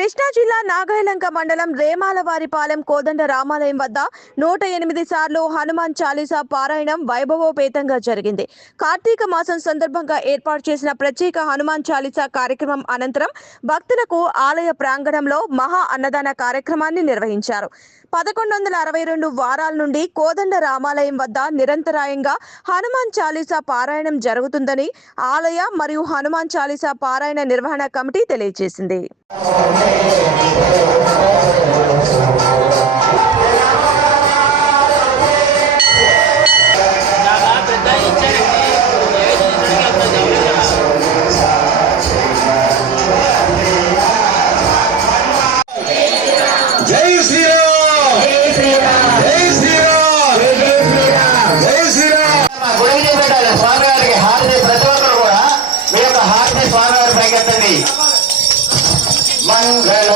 కృష్ణా జిల్లా నాగాయలంక మండలం రేమాలవారిపాలెం కోదండ రామాలయం వద్ద 108 సార్లు హనుమాన్ చాలీసా పారాయణం వైభవోపేతంగా జరిగింది. కార్తీక మాసం సందర్భంగా ఏర్పాటు చేసిన ప్రత్యేక హనుమాన్ చాలీసా కార్యక్రమం అనంతరం భక్తులకు ఆలయ ప్రాంగణంలో మహా అన్నదాన కార్యక్రమాన్ని నిర్వహించారు. 1162 వారాల నుండి కోదండ రామాలయం వద్ద నిరంతరాయంగా హనుమాన్ చాలీసా పారాయణం జరుగుతుందని ఆలయ మరియు హనుమాన్ చాలీసా పారాయణ నిర్వహణ కమిటీ తెలియజేసింది. జై శ్రీరామ్, జై శ్రీరామ్, జై శ్రీరామ్, జై శ్రీరామ్, జై శ్రీరామ్. గురించి పెట్టాలి. స్వామివారికి హారతి ప్రతి ఒక్కరు కూడా మీ యొక్క హారతి స్వామివారి పైకెత్తండి. మంగళ